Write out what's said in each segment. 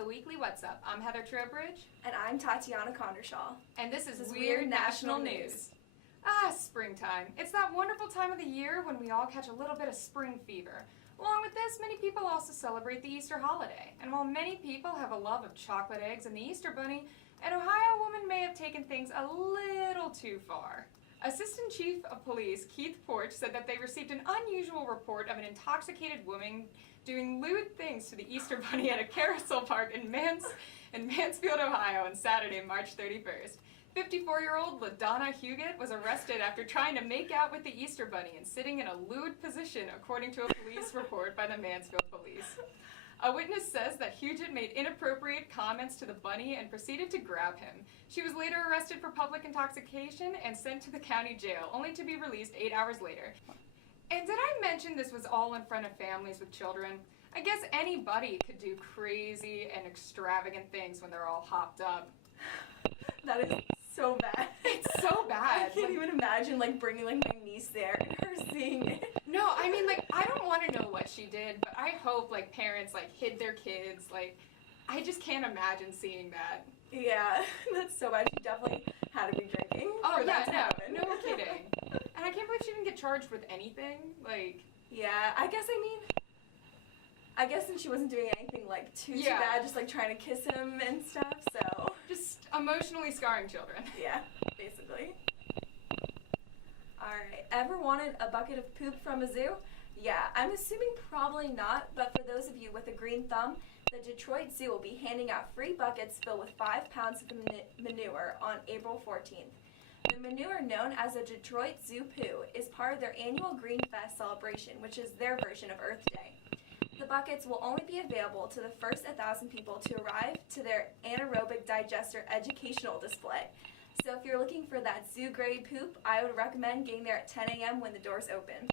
the weekly What's Up. I'm Heather Trowbridge. And I'm Tatiana Condershaw. And this is Weird National News. Springtime. It's that wonderful time of the year when we all catch a little bit of spring fever. Along with this, many people also celebrate the Easter holiday. And while many people have a love of chocolate eggs and the Easter Bunny, an Ohio woman may have taken things a little too far. Assistant Chief of Police Keith Porch said that they received an unusual report of an intoxicated woman doing lewd things to the Easter Bunny at a carousel park in Mansfield, Ohio on Saturday, March 31st. 54-year-old LaDonna Huguet was arrested after trying to make out with the Easter Bunny and sitting in a lewd position, according to a police report by the Mansfield Police. A witness says that Huguet made inappropriate comments to the bunny and proceeded to grab him. She was later arrested for public intoxication and sent to the county jail, only to be released 8 hours later. And did I mention this was all in front of families with children? I guess anybody could do crazy and extravagant things when they're all hopped up. That is so bad. It's so bad. I can't even imagine bringing my niece there and her seeing it. No, I mean I don't want to know what she did, but I hope parents hid their kids. I just can't imagine seeing that. Yeah, that's so bad. She definitely had to be drinking. Oh for that to yeah, happen. no kidding. And I can't believe she didn't get charged with anything. Yeah, I guess since she wasn't doing anything too bad, just trying to kiss him and stuff, so. Just emotionally scarring children. Yeah, basically. Alright, ever wanted a bucket of poop from a zoo? Yeah, I'm assuming probably not, but for those of you with a green thumb, the Detroit Zoo will be handing out free buckets filled with 5 pounds of manure on April 14th. The manure, known as the Detroit Zoo Poo, is part of their annual Green Fest celebration, which is their version of Earth Day. The buckets will only be available to the first 1,000 people to arrive to their anaerobic digester educational display. So if you're looking for that zoo-grade poop, I would recommend getting there at 10 a.m. when the doors open.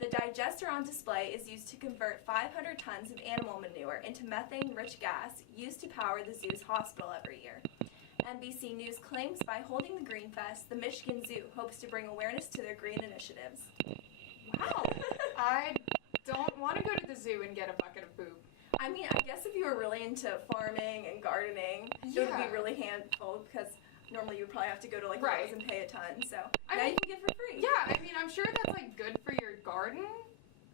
The digester on display is used to convert 500 tons of animal manure into methane-rich gas used to power the zoo's hospital every year. NBC News claims by holding the Green Fest, the Michigan Zoo hopes to bring awareness to their green initiatives. Wow. I don't want to go to the zoo and get a bucket of poop. I mean, I guess if you were really into farming and gardening, it would be really handful because normally you would probably have to go to Lowe's and pay a ton. So now you can get for free. Yeah, I mean, I'm sure that's good for your garden,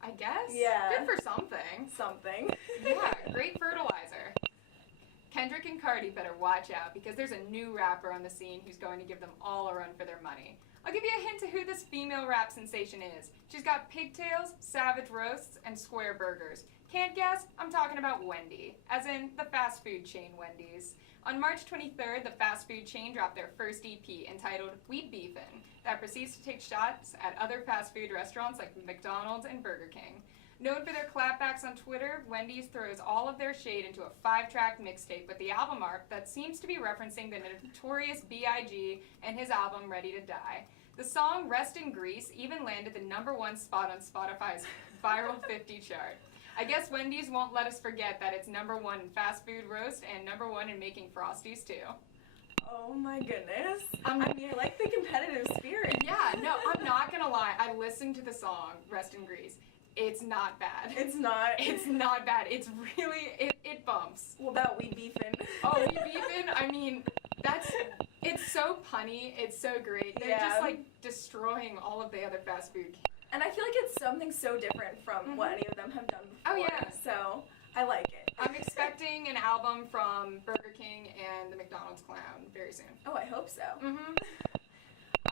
I guess. Yeah. Good for something. Something. Yeah, great fertilizer. Kendrick and Cardi better watch out because there's a new rapper on the scene who's going to give them all a run for their money. I'll give you a hint to who this female rap sensation is. She's got pigtails, savage roasts, and square burgers. Can't guess? I'm talking about Wendy, as in the fast food chain Wendy's. On March 23rd, the fast food chain dropped their first EP entitled We Beefin' that proceeds to take shots at other fast food restaurants like McDonald's and Burger King. Known for their clapbacks on Twitter, Wendy's throws all of their shade into a 5-track mixtape with the album art that seems to be referencing the notorious B.I.G. and his album Ready to Die. The song Rest in Grease even landed the #1 spot on Spotify's Viral 50 chart. I guess Wendy's won't let us forget that it's #1 in fast food roast and #1 in making Frosties too. Oh my goodness. I mean, I like the competitive spirit. Yeah, no, I'm not gonna lie. I listened to the song Rest in Grease. It's not bad. It's not. It's not bad. It's really, it bumps. Well, that We Beefin'. Oh, We Beefin'? I mean, it's so punny. It's so great. They're just destroying all of the other fast food. And I feel like it's something so different from what any of them have done before. Oh, yeah. So, I like it. I'm expecting an album from Burger King and the McDonald's Clown very soon. Oh, I hope so. Mm-hmm.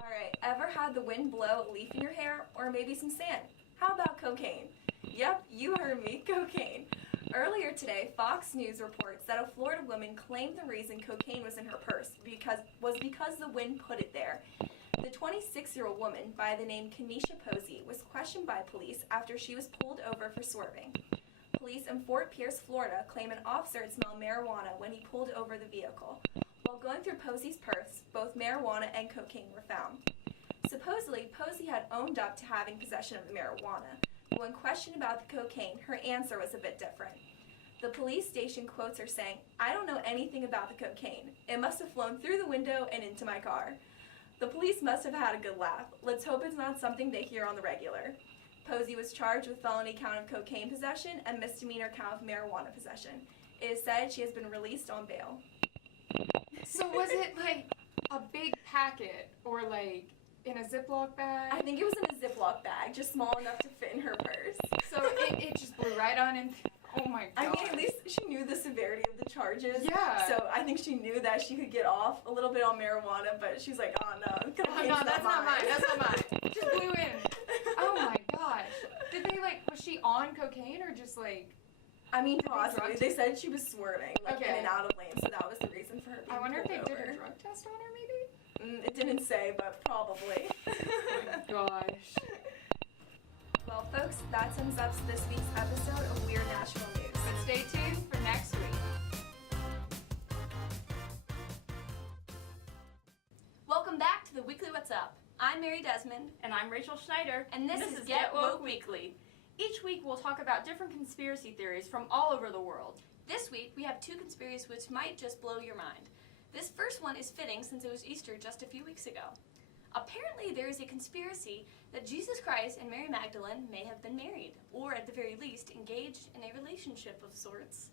Alright, ever had the wind blow a leaf in your hair or maybe some sand? How about cocaine? Yep, you heard me, cocaine. Earlier today, Fox News reports that a Florida woman claimed the reason cocaine was in her purse was because the wind put it there. The 26-year-old woman by the name Kenesha Posey was questioned by police after she was pulled over for swerving. Police in Fort Pierce, Florida claim an officer had smelled marijuana when he pulled over the vehicle. While going through Posey's purse, both marijuana and cocaine were found. Supposedly, Posey had owned up to having possession of the marijuana, but when questioned about the cocaine, her answer was a bit different. The police station quotes her saying, "I don't know anything about the cocaine. It must have flown through the window and into my car." The police must have had a good laugh. Let's hope it's not something they hear on the regular. Posey was charged with felony count of cocaine possession and misdemeanor count of marijuana possession. It is said she has been released on bail. So was it like a big packet or like in a Ziploc bag? I think it was in a Ziploc bag, just small enough to fit in her purse. So it just blew right on in. Oh my god. I mean, at least she knew the severity of the charges. Yeah. So I think she knew that she could get off a little bit on marijuana, but she's like, oh no, Oh no, that's not mine. That's not mine. Just blew in. Oh my gosh. Did they was she on cocaine or just like? I mean, possibly. They said she was swerving, like Okay. in and out of lanes, so that was the reason for her being I wonder if they pulled did over. a drug test on her maybe? It didn't say, but probably. Oh my gosh. Well, folks, that sums up this week's episode of Weird National News. But stay tuned for next week. Welcome back to the Weekly What's Up. I'm Mary Desmond. And I'm Rachel Schneider. And this is Get Get Woke Woke Weekly. Each week we'll talk about different conspiracy theories from all over the world. This week, we have two conspiracies which might just blow your mind. This first one is fitting since it was Easter just a few weeks ago. Apparently, there is a conspiracy that Jesus Christ and Mary Magdalene may have been married, or at the very least, engaged in a relationship of sorts.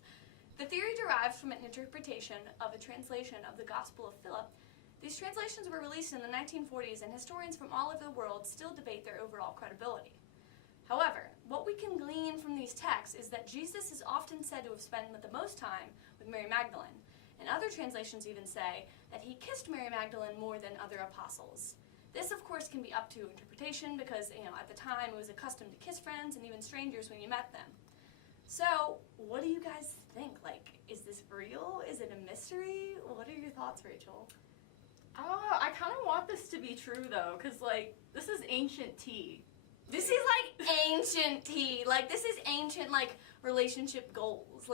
The theory derives from an interpretation of a translation of the Gospel of Philip. These translations were released in the 1940s, and historians from all over the world still debate their overall credibility. However, what we can glean from these texts is that Jesus is often said to have spent the most time with Mary Magdalene, and other translations even say that he kissed Mary Magdalene more than other apostles. This, of course, can be up to interpretation because, at the time it was accustomed to kiss friends and even strangers when you met them. So, what do you guys think? Is this real? Is it a mystery? What are your thoughts, Rachel? I kind of want this to be true, though, because, this is ancient tea. This is ancient tea. This is ancient relationship goals.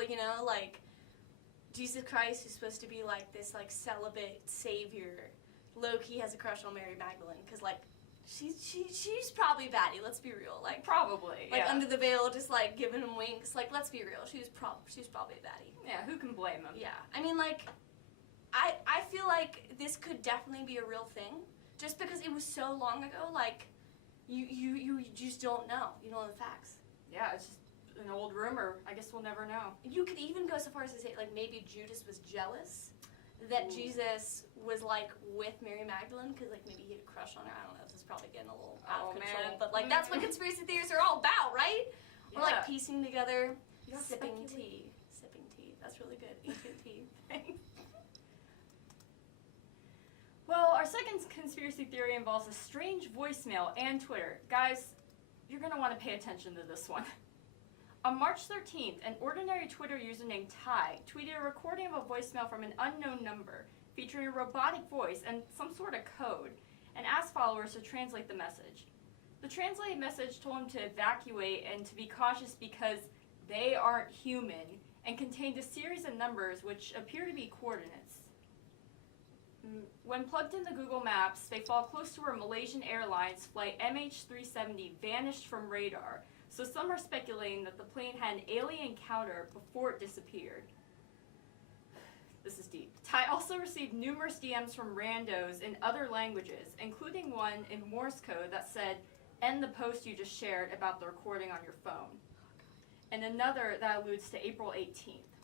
Jesus Christ is supposed to be this celibate savior. Low-key has a crush on Mary Magdalene because she's probably batty. Let's be real. Probably. Yeah. Under the veil, just giving him winks. Let's be real. She's probably batty. Yeah, who can blame him? Yeah. I mean, I feel like this could definitely be a real thing, just because it was so long ago. You just don't know. You don't know the facts. Yeah, it's just an old rumor. I guess we'll never know. You could even go so far as to say maybe Judas was jealous that Jesus was with Mary Magdalene because maybe he had a crush on her. I don't know. This is probably getting a little out of control, Man. but that's what conspiracy theories are all about, right? Or Yeah. piecing together, You gotta sipping speculate. tea. Sipping tea. That's really good. Ancient tea. Well, our second conspiracy theory involves a strange voicemail and Twitter. Guys, you're going to want to pay attention to this one. On March 13th, an ordinary Twitter user named Ty tweeted a recording of a voicemail from an unknown number featuring a robotic voice and some sort of code, and asked followers to translate the message. The translated message told him to evacuate and to be cautious because they aren't human, and contained a series of numbers which appear to be coordinates. When plugged into Google Maps, they fall close to where Malaysian Airlines flight MH370 vanished from radar, so some are speculating that the plane had an alien encounter before it disappeared. This is deep. Ty also received numerous DMs from randos in other languages, including one in Morse code that said, "End the post you just shared about the recording on your phone," and another that alludes to April 18th.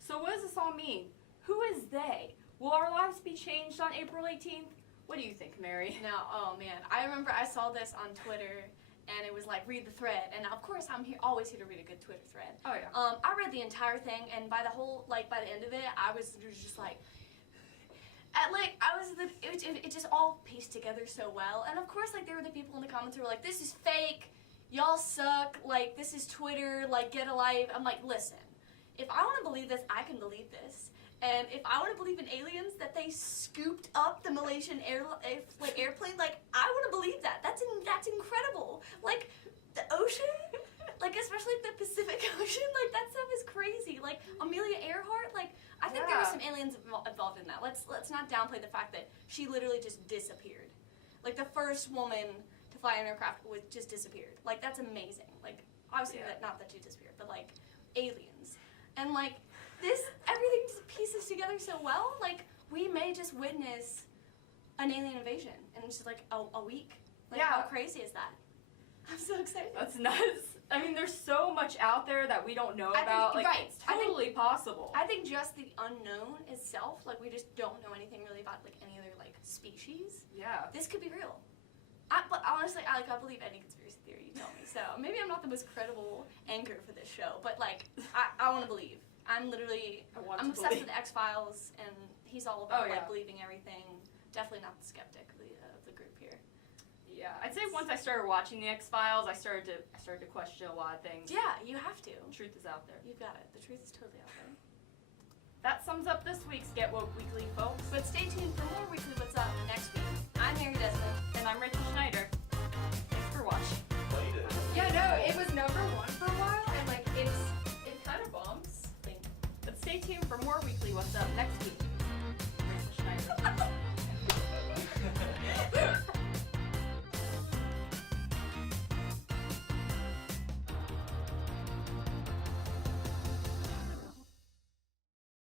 So what does this all mean? Who is they? Will our lives be changed on April 18th? What do you think, Mary? No, oh man, I remember I saw this on Twitter, and it was read the thread, and of course I'm always here to read a good Twitter thread. Oh yeah. I read the entire thing, and by the end of it, I was just it just all pieced together so well. And of course, there were the people in the comments who were like, "This is fake, y'all suck, this is Twitter, get a life." I'm like, listen, if I want to believe this, I can believe this. And if I want to believe in aliens, that they scooped up the Malaysian airplane, I want to believe that. That's incredible. The ocean, especially the Pacific Ocean, that stuff is crazy. Amelia Earhart, I think there were some aliens involved in that. Let's not downplay the fact that she literally just disappeared. The first woman to fly an aircraft just disappeared. That's amazing. Obviously, not that she disappeared, but aliens. And everything just pieces together so well. We may just witness an alien invasion in just a week. How crazy is that? I'm so excited. That's nuts. I mean, there's so much out there that we don't know I think- about. Like, right. it's totally possible. I think just the unknown itself, like we just don't know anything really about like any other like species. Yeah. This could be real. But honestly, I believe any conspiracy theory you tell me. So maybe I'm not the most credible anchor for this show, but like I want to believe. I'm obsessed with X Files, and he's all about Oh, yeah. like believing everything. Definitely not the skeptic of the group here. Yeah. I'd say once I started watching the X-Files, I started to question a lot of things. Yeah, you have to. Truth is out there. You've got it. The truth is totally out there. That sums up this week's Get Woke Weekly, folks. But stay tuned for more Weekly What's Up next week. I'm Mary Desmond. And I'm Rachel Schneider. Thanks for watching. Yeah, no, it was #1 for a while, and like it kind of bombs. But stay tuned for more Weekly What's Up next week. Rachel Schneider.